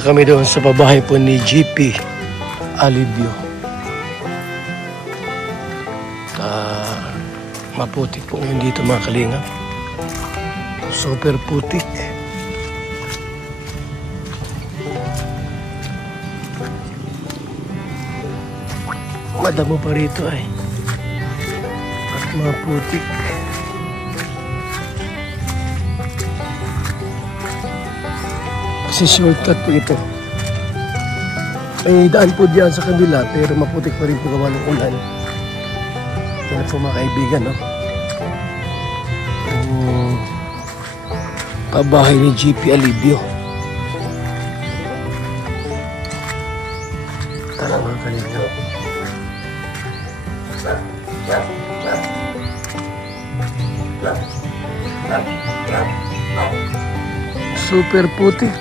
Punta kami doon sa babae po ni GP Alibio. Maputik po ngayon dito mga kalingap. Super putik. Madamo pa rito ay. At mga putik. Kasi shortcut po ito. May daan po diyan sa kanila pero maputik pa rin po gawa ng ulan. Kaya po mga kaibigan, no? Pabahay ni GP Alibio. Tara mga kalingap. Super putik.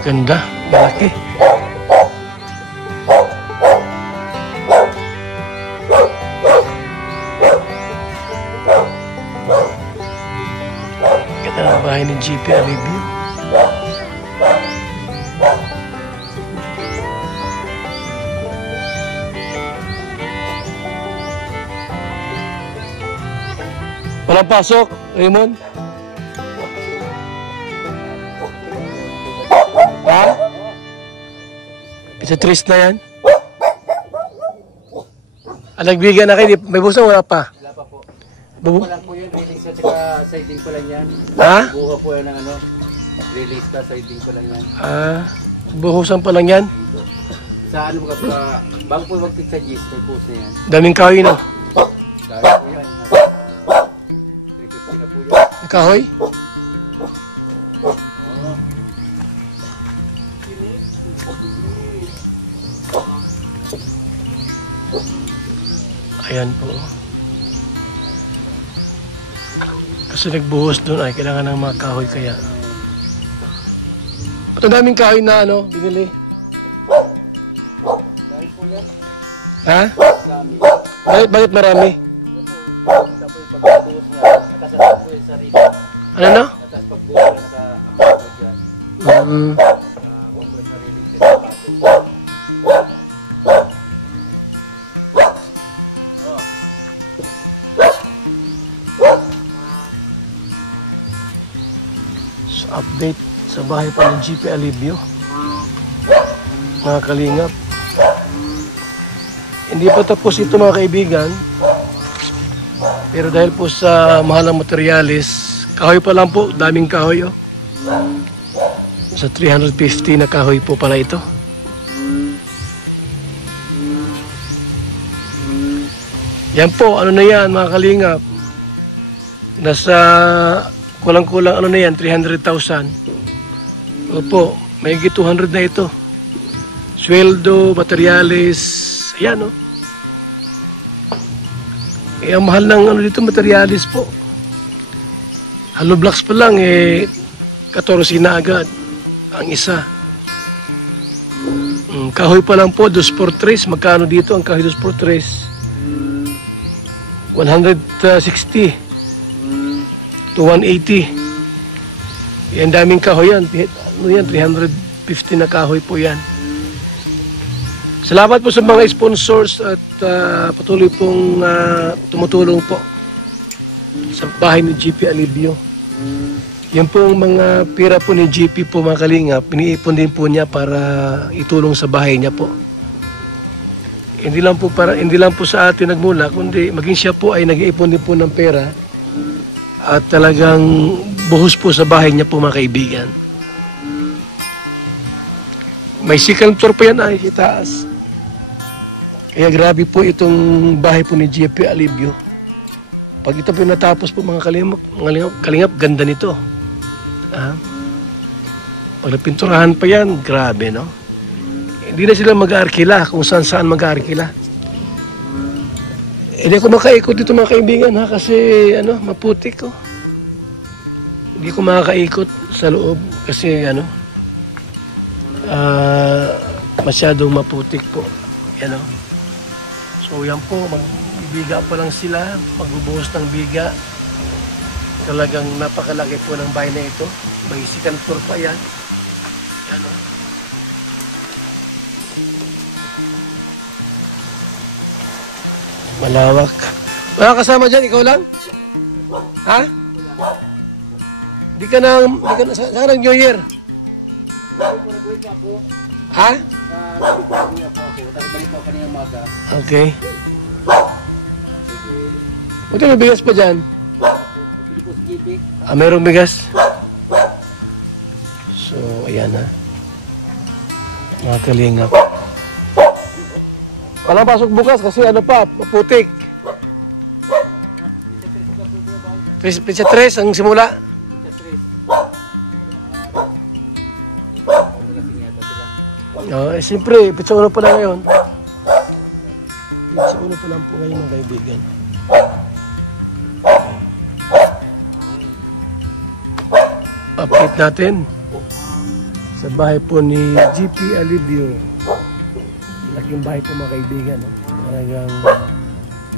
Ganda, malaki. Ganda ng bahay ni GP Alibio. Walang pasok, Raymond. Ha? Isa tris na yan? Nagbigyan na kayo, may busa wala pa? Wala pa po. Buka lang po yun, release at saka siding ko lang yan. Ha? Buka po yan ng ano, release na siding ko lang yan. Buhusan pa lang yan? Sa ano ka pa, bago po mag-fit sa gis, may buhos na yan. Daming kahoy na. Kaya po yan. 350 na po yan. Kahoy? Ayan po. Kasi nagbuhos doon ay kailangan ng mga kahoy kaya. At ang daming kahoy na ano, binili. Ha? Bakit marami? Ano no? Update sa bahay pa ng GP Alibio, mga kalingap. Hindi pa tapos ito mga kaibigan, pero dahil po sa mahal ng materialis, kahoy pa lang po, daming kahoy oh. Sa 350 na kahoy po pala ito. Yan po, ano na yan mga kalingap, nasa kulang-kulang ano na yan, 300,000. Opo, may 200 na ito. Sweldo, materialis, ayan o. Eh, ang mahal ng ano dito, materialis po. Hollow blocks pa lang, 14 na agad ang isa. Kahoy pa lang po, 2x3. Magkano dito ang kahoy 2x3? 160 to 180. Yan, daming kahoy yan. Ano yan? 350 na kahoy po yan. Salamat po sa mga sponsors at patuloy pong tumutulong po sa bahay ni GP Alibio. Yan po mga pira po ni GP po mga kalingap. Piniipon din po niya para itulong sa bahay niya po. Hindi lang po sa atin nagmula, kundi maging siya po ay nag-iipon din po ng pera. At talagang buhos po sa bahay niya po mga kaibigan. May second floor pa yan ay itaas. Kaya grabe po itong bahay po ni GP Alibio. Pag ito po natapos po mga kalingap, ganda nito. Pag napinturahan pa yan, grabe no? Hindi na sila mag-aarkila kung saan mag-aarkila. Hindi ako makaikot dito mga kaibigan ha, kasi ano, maputik ko. Hindi ko makakaikot sa loob kasi ano, masyadong maputik po. Yan o. So yan po, magbibiga pa lang sila, magbubuhos ng biga. Talagang napakalaki po ng bahay na ito. May second floor pa yan. Yan o. Malawak. Wala kasama dyan, ikaw lang? Ha? Di ka na, saan ang New Year? Ha? Okay. Buti may bigas pa dyan? Mayroong bigas? So, ayan ha. Mga kalingap. Walang pasok bukas kasi ano pa, maputik. Pizza 3 ang simula. Siyempre, pizza 1 pa lang ngayon. Pizza 1 pa lang po ngayon mga kaibigan. Update natin sa bahay po ni GP Alibio. Laking bahay po mga kaibigan. No? Talagang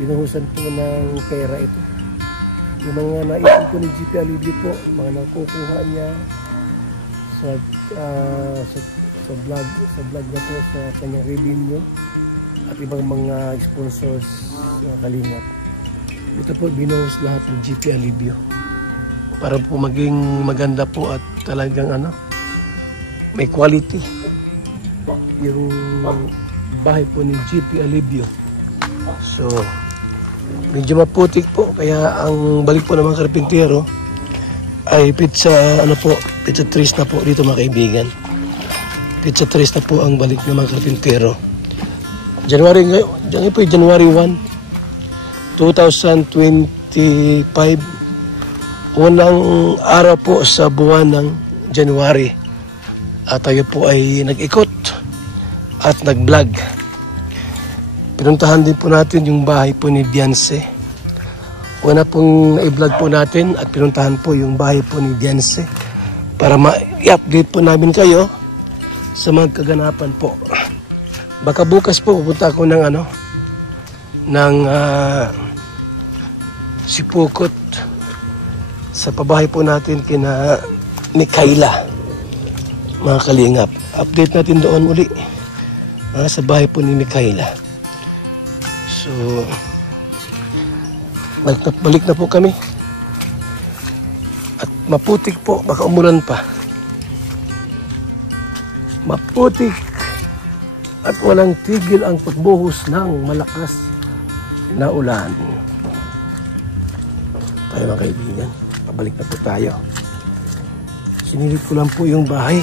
binuhusan po ng pera ito. Yung mga naipon po ni GP Alibio po, mga nakukuha niya sa vlog na po sa kanyang revenue at ibang mga sponsors na kalingap. Ito po binuhos lahat ng GP Alibio para po maging maganda po at talagang ano, may quality yung bahay po ni GP Alibio. So medyo maputik po kaya ang balik po ng mga karpintero ay pizza 3 na po dito mga kaibigan. Pizza 3 na po ang balik ng mga karpintero. January 1, 2025. Unang araw po sa buwan ng January. At tayo po ay nag-ikot at nag-vlog. Pinuntahan din po natin yung bahay po ni Beyonce. Una pong i-vlog po natin at pinuntahan po yung bahay po ni Beyonce para ma-update po namin kayo sa mga kaganapan po. Baka bukas po pupunta ako ng Sipukot sa pabahay po natin kina Mikaela. Mga kalingap, update natin doon uli sa bahay po ni Mikaela. So balik na po kami at maputik po, baka umulan pa. Maputik at walang tigil ang pagbuhos ng malakas na ulan. Tayo mga kaibigan, pabalik na po tayo. Sinilip ko lang po yung bahay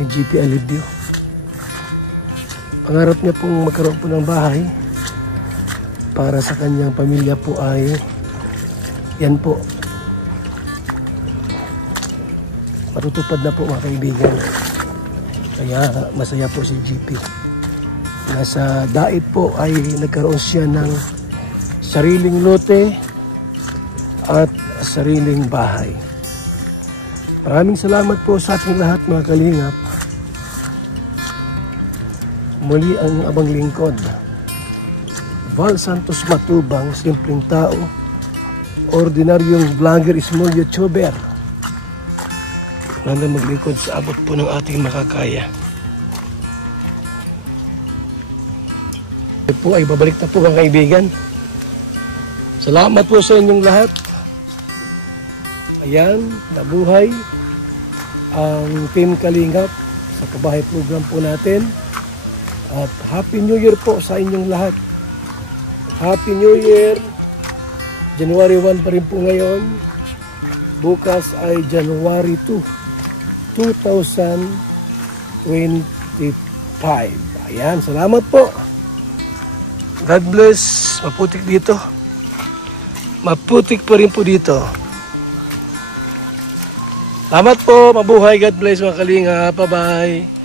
ni GP Alibio. Pangarap niya pong magkaroon po ng bahay para sa kanyang pamilya po ay yan po. Matutupad na po mga kaibigan. Kaya masaya po si GP. Nasa Daip po ay nagkaroon siya ng sariling lote at sariling bahay. Maraming salamat po sa ating lahat mga kalingap. Muli ang abang lingkod, Val Santos Matubang, simpleng tao, ordinaryong vlogger, small YouTuber. Nanda maglingkod sa abot po ng ating makakaya. Ito po ay babalik na po mga kaibigan. Salamat po sa inyong lahat. Ayan, nabuhay ang Team Kalingap sa kabahay program po natin. At Happy New Year po sa inyong lahat. Happy New Year. January 1 pa rin po ngayon. Bukas ay January 2, 2025. Ayan, salamat po. God bless. Maputik dito. Maputik pa rin po dito. Salamat po. Mabuhay. God bless mga kalinga. Bye-bye.